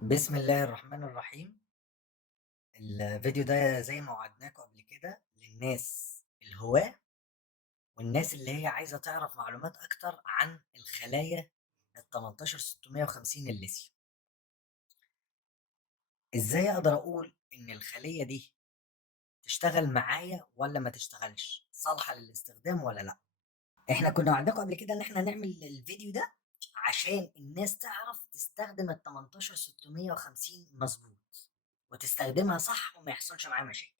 بسم الله الرحمن الرحيم. الفيديو ده زي ما وعدناكم قبل كده للناس الهواة والناس اللي هي عايزة تعرف معلومات أكتر عن الخلايا ال 18650 الليثيوم. إزاي أقدر أقول إن الخلية دي تشتغل معايا ولا ما تشتغلش؟ صالحة للاستخدام ولا لأ؟ إحنا كنا وعدناكم قبل كده إن إحنا نعمل الفيديو ده عشان الناس تعرف تستخدم ال 18650 مظبوط وتستخدمها صح وما يحصلش معاها مشاكل.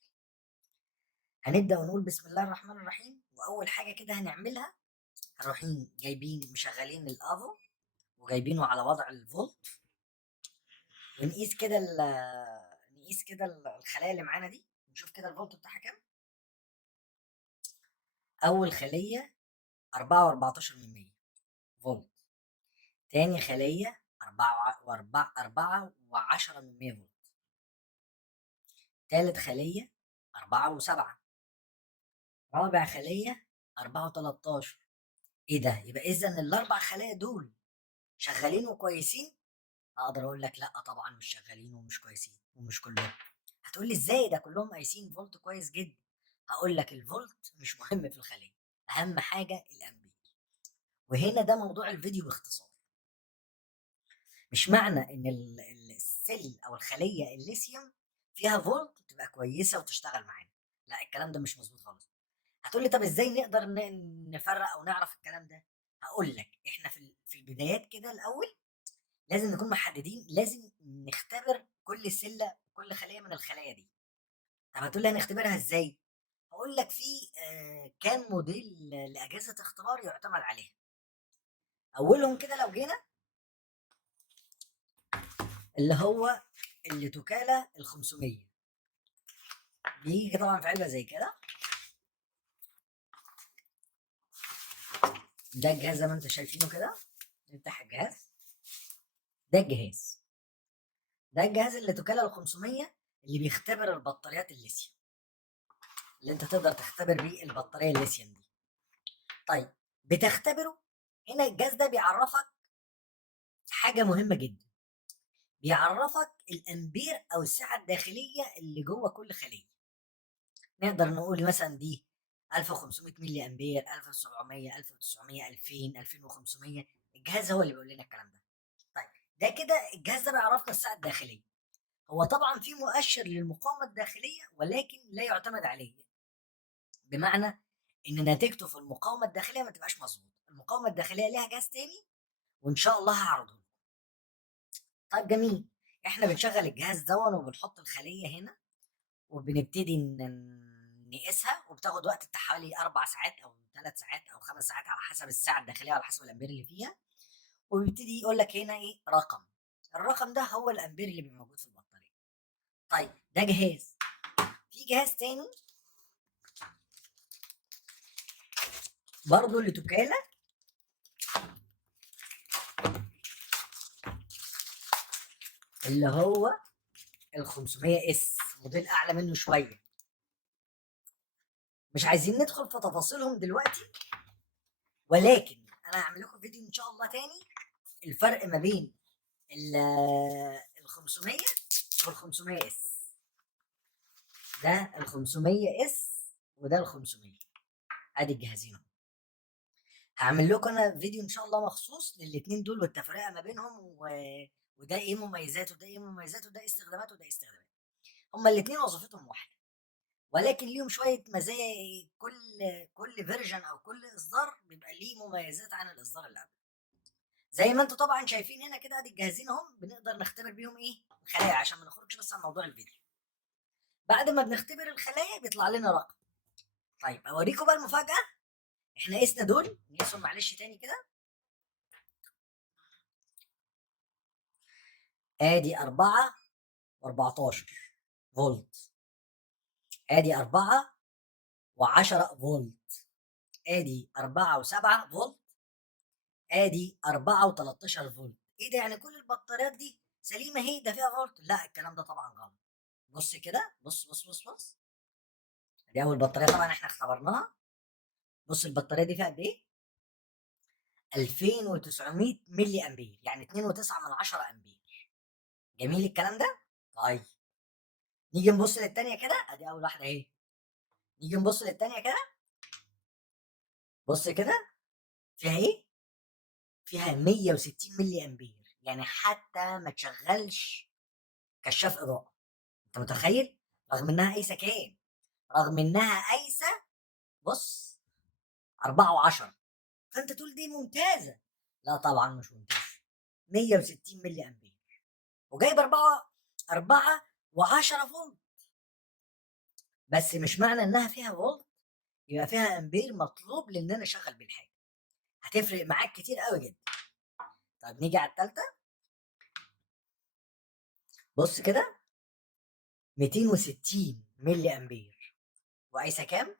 هنبدأ ونقول بسم الله الرحمن الرحيم، وأول حاجة كده هنعملها هنروحين جايبين مشغلين الافو وجايبينه على وضع الفولت، ونقيس كده الخلايا اللي معانا دي، نشوف كده الفولت بتاعها كام. أول خلية 4.14 فولت، تاني خلية 4.10 فولت، تالت خلية 4.7، رابع خلية 4.13. ايه ده؟ يبقى اذا الاربع خلايا دول شغالين وكويسين؟ اقدر اقول لك لا طبعا مش شغالين ومش كويسين ومش كلهم. هتقول لي ازاي؟ ده كلهم قايسين فولت كويس جدا. هقول لك الفولت مش مهم في الخليه، اهم حاجه الامبير. وهنا ده موضوع الفيديو باختصار. مش معنى ان السيل او الخليه الليثيوم فيها فولت تبقى كويسه وتشتغل معانا. لا، الكلام ده مش مظبوط خالص. هتقول لي طب ازاي نقدر نفرق او نعرف الكلام ده؟ هقول لك احنا في البدايات كده الاول لازم نكون محددين، لازم نختبر كل سله كل خليه من الخلايا دي. طب هتقول لي هنختبرها ازاي؟ هقول لك في كام موديل لاجهزه اختبار يعتمد عليها. اولهم كده لو جينا اللي هو اللي توكالا ال 500، بيجي طبعا في علبه زي كده. ده الجهاز زي ما انتم شايفينه كده. نفتح الجهاز. ده الجهاز ده الجهاز اللي توكالا ال 500 اللي بيختبر البطاريات الليثيوم، اللي انت تقدر تختبر بيه البطاريه الليثيوم دي. طيب، بتختبره. هنا الجهاز ده بيعرفك حاجه مهمه جدا، بيعرفك الامبير او السعه الداخليه اللي جوه كل خليه. نقدر نقول مثلا دي 1500 ملي امبير، 1700، 1900، 2000، 2500. الجهاز هو اللي بيقول لنا الكلام ده. طيب، ده كده الجهاز ده بيعرفنا السعه الداخليه. هو طبعا في مؤشر للمقاومه الداخليه ولكن لا يعتمد عليه، بمعنى ان نتيجته في المقاومه الداخليه ما تبقاش مظبوطه. المقاومه الداخليه ليها جهاز تاني وان شاء الله هعرضه لكم. طيب جميل. احنا بنشغل الجهاز دون وبنحط الخليه هنا وبنبتدي نقيسها، وبتاخد وقت بتاع حوالي 4 ساعات او 3 ساعات او 5 ساعات على حسب الساعه الداخليه وعلى حسب الامبير اللي فيها. وبيبتدي يقول لك هنا ايه رقم. الرقم ده هو الامبير اللي بيبقى موجود في البطاريه. طيب، ده جهاز. في جهاز تاني برضه لتوكالا، اللي هو ال 500 اس، موديل اعلى منه شويه. مش عايزين ندخل في تفاصيلهم دلوقتي، ولكن انا هعمل لكم فيديو ان شاء الله تاني الفرق ما بين ال 500 وال 500 اس. ده ال 500 اس وده ال 500. ادي الجهازين اهو. هعمل لكم انا فيديو ان شاء الله مخصوص للاثنين دول والتفرقه ما بينهم وده ايه مميزاته وده ايه مميزاته وده استخداماته وده استخداماته. هما الاثنين وظيفتهم واحده، ولكن ليهم شويه مزايا. كل فيرجن او كل اصدار بيبقى ليه مميزات عن الاصدار اللي قبله. زي ما انتم طبعا شايفين هنا كده، ادي الجهازين اهم بنقدر نختبر بيهم ايه الخلايا، عشان ما نخرجش بس عن موضوع الفيديو. بعد ما بنختبر الخلايا بيطلع لنا رقم. طيب اوريكم بقى المفاجاه. احنا قسنا دول، نقيسهم معلش تاني كده. ادي 4 و14 فولت، ادي 4 و10 فولت، ادي 4 و7 فولت، ادي 4 و13 فولت. ايه ده؟ يعني كل البطاريات دي سليمه اهي ده فيها فولت؟ لا، الكلام ده طبعا غلط. بص كده، بص بص بص بص. دي اول بطاريه طبعا احنا اختبرناها. بص البطاريه دي فيها قد ايه؟ 2900 ملي امبير، يعني 2.9 من 10 امبير. جميل الكلام ده. طيب نيجي نبص للتانية كده، ادي اول واحده اهي. نيجي نبص للتانية كده، بص كده فيها ايه؟ فيها 160 ملي امبير، يعني حتى ما تشغلش كشاف اضاءه. انت متخيل؟ رغم انها قايسه كام؟ رغم انها قايسه، بص، 4 و10. فانت تقول دي ممتازه. لا طبعا مش ممتازه. 160 ملي امبير وجايب 4 و10 فولت. بس مش معنى انها فيها فولت يبقى فيها امبير مطلوب لان انا اشغل بالحاجه. هتفرق معاك كتير قوي جدا. طب نيجي على الثالثه. بص كده، 260 ملي امبير وقايسه كام؟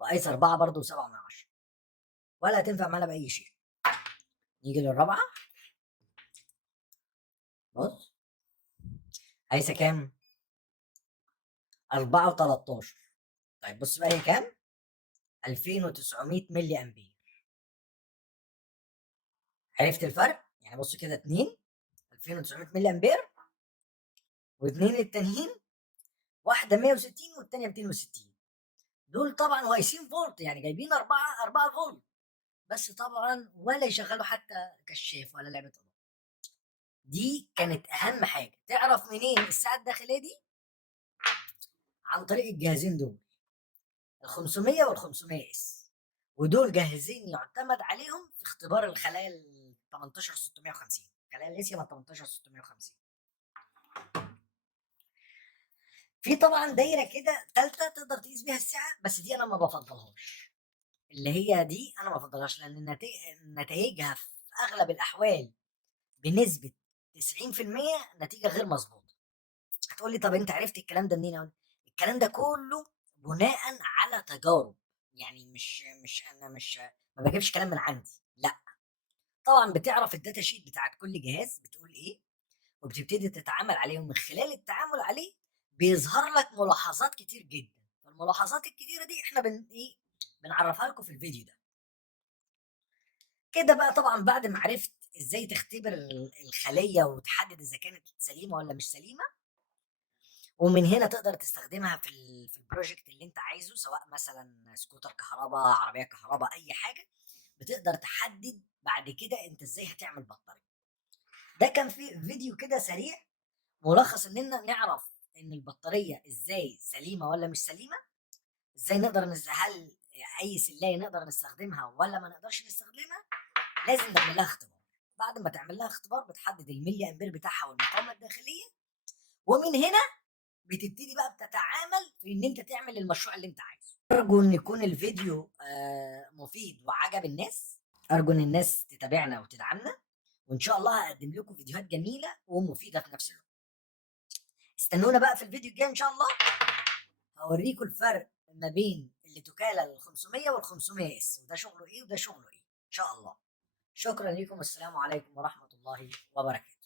وقايسه 4 برضه و7 من 10، ولا هتنفع معانا باي شيء. نيجي للرابعه. بص، قايسه كام؟ 4 و13. طيب بص بقى هي كام؟ 2900 ملي امبير. عرفت الفرق؟ يعني بص كده، 2 2900 ملي امبير، واثنين التانيين، واحده 160 والثانيه 260. دول طبعا واقسين فولت، يعني جايبين 4 فولت، بس طبعا ولا يشغلوا حتى كشاف ولا لعبه اضاءه. دي كانت اهم حاجه. تعرف منين الساعه الداخليه دي؟ عن طريق الجهازين دول، ال 500 وال 500 اس. ودول جاهزين يعتمد عليهم في اختبار الخلايا ال 18650، خلايا الاسيوم ال 18650. في طبعا دايره كده ثالثه تقدر تقيس بيها الساعه، بس دي انا ما بفضلهاش. اللي هي دي انا ما بفضلهاش لان نتائجها في اغلب الاحوال بنسبه 90% نتيجه غير مظبوطه. هتقول لي طب انت عرفت الكلام ده منين؟ الكلام ده كله بناء على تجارب. يعني مش انا مش ما بجيبش كلام من عندي، لا. طبعا بتعرف الداتا شيت بتاعت كل جهاز بتقول ايه، وبتبتدي تتعامل عليه، ومن خلال التعامل عليه بيظهر لك ملاحظات كتير جدا. الملاحظات الكتيره دي احنا بنعرفها لكم في الفيديو ده. كده بقى طبعا بعد ما عرفت ازاي تختبر الخليه وتحدد اذا كانت سليمه ولا مش سليمه، ومن هنا تقدر تستخدمها في البروجكت اللي انت عايزه، سواء مثلا سكوتر كهرباء، عربيه كهرباء، اي حاجه. بتقدر تحدد بعد كده انت ازاي هتعمل بطاريه. ده كان في فيديو كده سريع ملخص اننا نعرف ان البطاريه ازاي سليمه ولا مش سليمه. ازاي نقدر هل اي سلايه نقدر نستخدمها ولا ما نقدرش نستخدمها. لازم نعمل لها اختبار. بعد ما تعمل لها اختبار بتحدد الملي امبير بتاعها والمقاومه الداخليه، ومن هنا بتبتدي بقى بتتعامل في ان انت تعمل المشروع اللي انت عايزه. ارجو ان يكون الفيديو مفيد وعجب الناس. ارجو ان الناس تتابعنا وتدعمنا، وان شاء الله هقدم لكم فيديوهات جميله ومفيده في نفس الوقت. استنونا بقى في الفيديو الجاي ان شاء الله. هوريكم الفرق ما بين اللي توكالا ال 500 وال 500 اس، وده شغله ايه وده شغله ايه ان شاء الله. شكرا لكم، والسلام عليكم ورحمه الله وبركاته.